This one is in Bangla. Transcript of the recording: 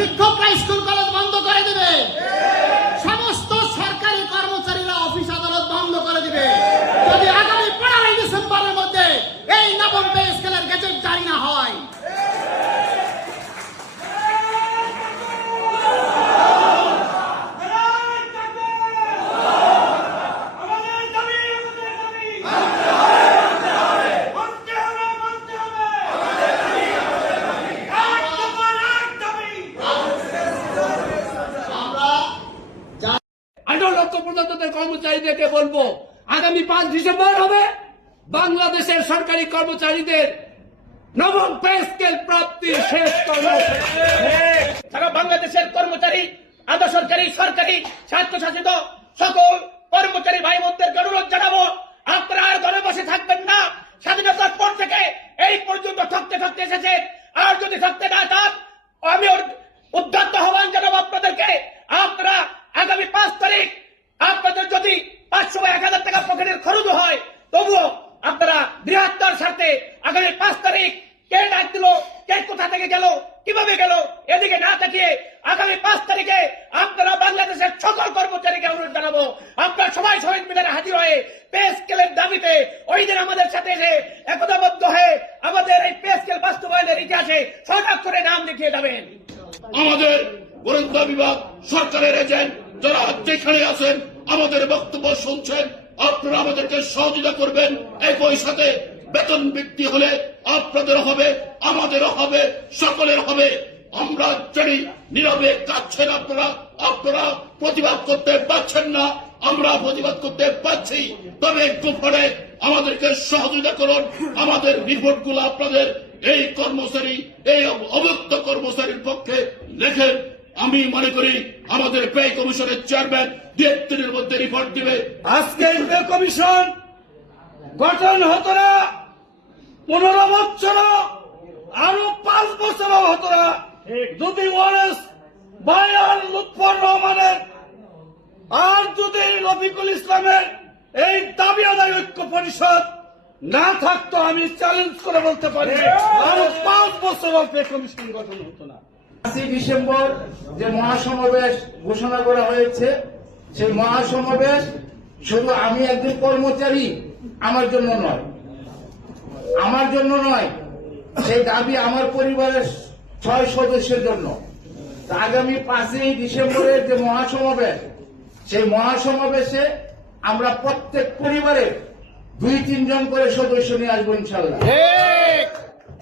শিক্ষকরা স্কুল কলেজ কর্মচারীদেরকে বলব, আগামী পাঁচ ডিসেম্বর হবে বাংলাদেশের সরকারি কর্মচারীদের নবম পে স্কেল প্রাপ্তির শেষ সারা বাংলাদেশের কর্মচারী, আধা সরকারি সরকারি স্বায়ত্তশাসিত সকল কর্মচারী ভাই বোনদেরকে অনুরোধ জানাব আপনারা আর ঘরে বসে থাকবেন না স্বাধীনতার পর থেকে এই পর্যন্ত ঠকতে ঠকতে এসেছেন আর যদি ঠকতে না চান আমি ওর- উদ্যত আহ্বান জানাব আপনাদেরকে আপনারা আগামী পাঁচ তারিখ আপনাদের যদি পাঁচশো বা এক হাজার টাকা পকেটের খরচ হয় তবুও আপনারা বৃহত্তর স্বার্থে আগামী পাঁচ তারিখ কে ডাক দিল? কে কোথা থেকে গেল? কীভাবে গেল? এদিকে না তাকিয়ে আগামী পাঁচ তারিখে আপনারা বাংলাদেশের সকল কর্মচারীকে অনুরোধ জানাব। আপনারা সবাই শহীদ মিনারে হাজির হয়ে পে স্কেলের দাবিতে ওই দিন আমাদের সাথে এসে একতাবদ্ধ হয়ে আমাদের এই পে স্কেল বাস্তবায়নের ইতিহাসে সদাক্ষরে নাম লিখিয়ে যাবেন। আমাদের গোয়েন্দা বিভাগ সরকারের এজেন্ট যারা যেখানে আছেন, আমাদের বক্তব্য শুনছেন, আপনারা আমাদেরকে সহযোগিতা করবেন। একই সাথে বেতন বৃদ্ধি হলে আপনাদের হবে, আমাদেরও হবে, সকলের হবে। আমরা জানি নীরবে কাচ্ছেন আপনারা আপনারা প্রতিবাদ করতে পারছেন না, আমরা প্রতিবাদ করতে পারছি। তবে গোপনে আমাদেরকে সহযোগিতা করুন। আমাদের রিপোর্টগুলো আপনাদের এই কর্মচারী, এই অবক্ত কর্মচারীর পক্ষে লেখেন। আমি মনে করি আমাদের পে কমিশনের চেয়ারম্যান দু মধ্যে রিপোর্ট দিবে। আজকে পে কমিশন গঠন হতো না। পনেরো বছর আরও পাঁচ বছর হতো না যদি ওয়ারেস বায়ার লুৎফর রহমানের আর যদি রফিকুল ইসলামের এই দাবি আদায় ঐক্য পরিষদ না থাকতো, আমি চ্যালেঞ্জ করে বলতে পারি, আরও পাঁচ বছর পে কমিশন গঠন হতো না। পাঁচই ডিসেম্বর যে মহাসমাবেশ ঘোষণা করা হয়েছে, সেই মহাসমাবেশ শুধু আমি একজন কর্মচারী, আমার জন্য নয়। আমার জন্য নয় সেই দাবি আমার পরিবারের ছয় সদস্যের জন্য। আগামী পাঁচই ডিসেম্বরের যে মহাসমাবেশ, সেই মহাসমাবেশে আমরা প্রত্যেক পরিবারের দুই তিনজন করে সদস্য নিয়ে আসব ইনশাল্লাহ।